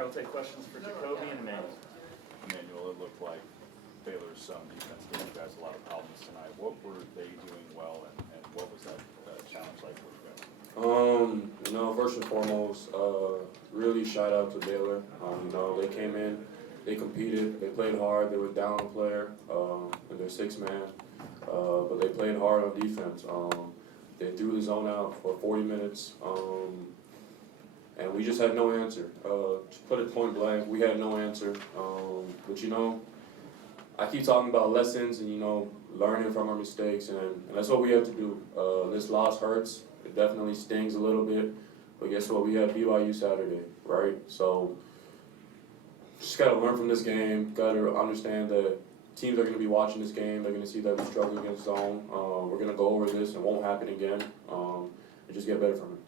right, we'll take questions for JaKobe and Emanuel. Emanuel, it looked like Baylor's defense gave you guys a lot of problems tonight. What were they doing well, and what was that challenge like for you guys? First and foremost, really shout out to Baylor. They came in, they competed, they played hard, they were down a player, and they're 6-man, but they played hard on defense. They threw the zone out for 40 minutes, and we just had no answer. To put it point blank, we had no answer. But I keep talking about lessons and learning from our mistakes, and that's what we have to do. This loss hurts. It definitely stings a little bit, but guess what? We had BYU Saturday, right? So just gotta learn from this game. Gotta understand that teams are gonna be watching this game. They're gonna see that we struggle against zone. We're gonna go over this. It won't happen again. And just get better from it.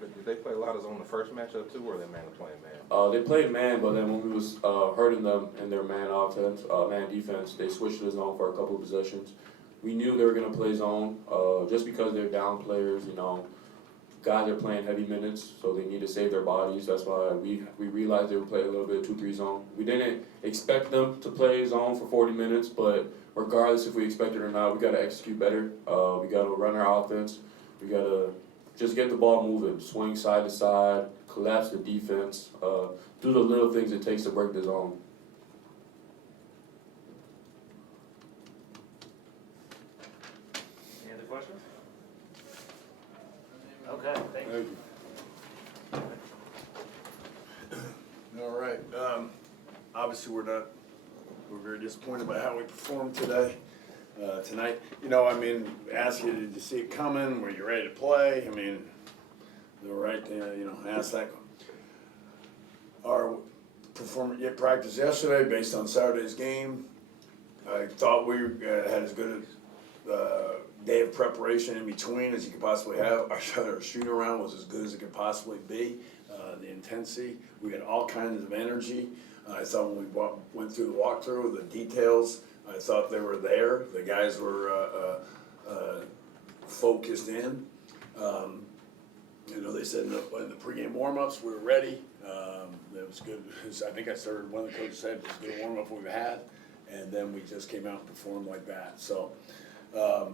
Did they play a lot of zone the first matchup too, or they mainly playing man? They played man, but then when we was hurting them in their man offense, man defense, they switched to zone for a couple of possessions. We knew they were gonna play zone, just because they're down players. Guys are playing heavy minutes, so they need to save their bodies. That's why we realized they would play a little bit of 2-3 zone. We didn't expect them to play zone for 40 minutes, but regardless if we expect it or not, we gotta execute better. We gotta run our offense. We gotta just get the ball moving, swing side to side, collapse the defense, do the little things it takes to break the zone. Any other questions? Okay, thank you. All right. Obviously, we're very disappointed by how we performed today. Tonight, ask you, did you see it coming? Were you ready to play? They were right there, ask that. Our performance at practice yesterday, based on Saturday's game, I thought we had as good a day of preparation in between as you could possibly have. Our shoot around was as good as it could possibly be. The intensity, we had all kinds of energy. I thought when we went through the walkthrough, the details, I thought they were there. The guys were focused in. They said in the pregame warm-ups we were ready. That was good. I think one of the coaches said it was a good warm-up we've had, and then we just came out and performed like that. So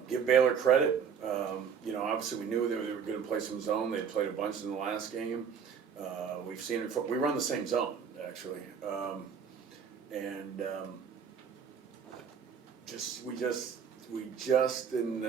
give Baylor credit. Obviously we knew they were going to play some zone. They played a bunch in the last game. We've seen it. We run the same zone actually, we just didn't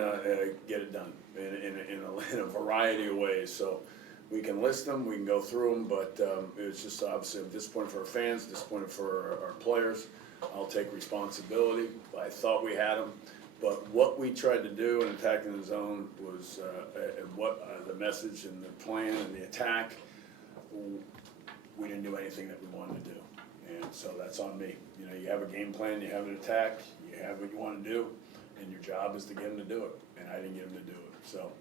get it done in a variety of ways. So we can list them, we can go through them, but it was just obviously disappointing for our fans, disappointing for our players. I'll take responsibility. I thought we had them, but what we tried to do in attacking the zone was the message and the plan and the attack. We didn't do anything that we wanted to do, and so that's on me. You have a game plan, you have an attack, you have what you want to do, and your job is to get them to do it, and I didn't get them to do it. So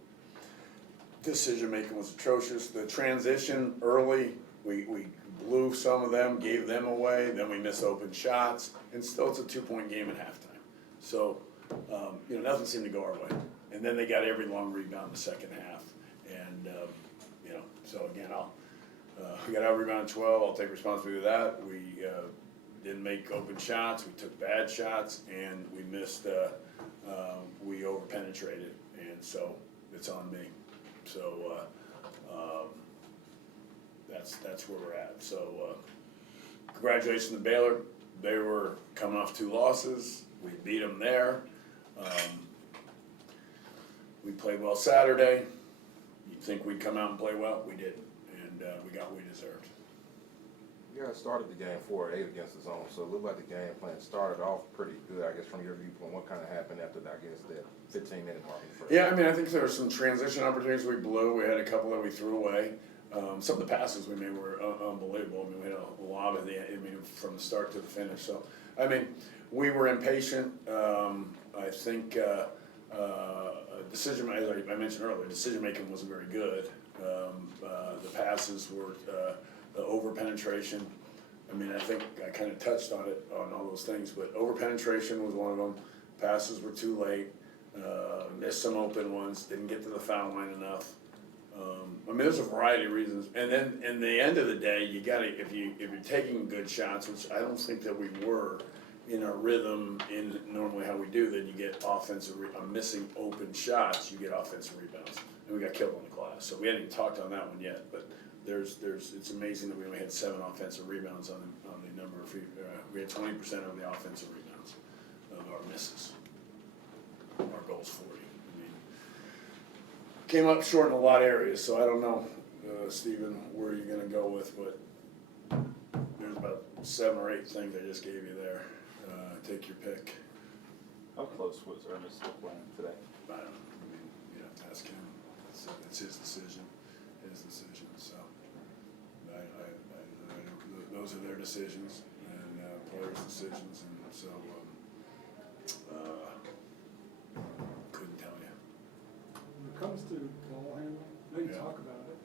decision making was atrocious. The transition early, we blew some of them, gave them away, then we missed open shots, and still it's a 2-point game at halftime. So nothing seemed to go our way, and then they got every long rebound in the second half, and so again we got out rebound 12. I'll take responsibility for that. We didn't make open shots. We took bad shots, and we missed. We over penetrated, and so it's on me. So that's where we're at. So congratulations to Baylor. They were coming off 2 losses. We beat them there. We played well Saturday. You'd think we'd come out and play well. We didn't. We got what we deserved. You guys started the game 4-8 against the zone, so it looked like the game plan started off pretty good, I guess, from your viewpoint. What kind of happened after that, that 15-minute mark? Yeah, I think there were some transition opportunities we blew. We had a couple that we threw away. Some of the passes we made were unbelievable. We had a lot of from the start to the finish. So, we were impatient. I think decision, as I mentioned earlier, decision making wasn't very good. The passes were over penetration. I think I kind of touched on it, on all those things, but over penetration was one of them. Passes were too late, missed some open ones, didn't get to the foul line enough. I mean, there's a variety of reasons, and then in the end of the day, you gotta, if you're taking good shots, which I don't think that we were in our rhythm in normally how we do, then you get missing open shots, you get offensive rebounds, and we got killed in the glass. So we hadn't even talked on that one yet, but it's amazing that we only had 7 offensive rebounds on the number of we had 20% of the offensive rebounds of our misses. Our goal's 40. I mean, came up short in a lot of areas, so I don't know, Stephen, where you're gonna go with, but there's about 7 or 8 things I just gave you there. Take your pick. How close was Ernest to playing today? I don't know. I mean, you have to ask him. It's his decision. So those are their decisions and players' decisions, and so couldn't tell you. When it comes to ball handling, I know you Yeah. talk about it.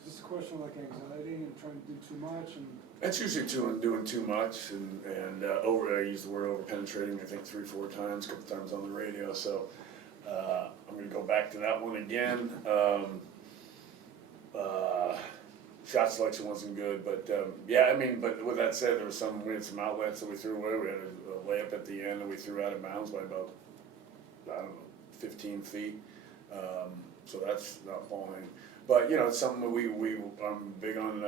Is this a question of like anxiety and trying to do too much and? It's usually doing too much and I use the word over penetrating, I think 3-4 times, a couple times on the radio, so I'm gonna go back to that one again. Shot selection wasn't good, but yeah, I mean, but with that said, we had some outlets that we threw away. We had a layup at the end that we threw out of bounds by about, I don't know, 15 feet. So that's not falling. But, you know, it's something that I'm big on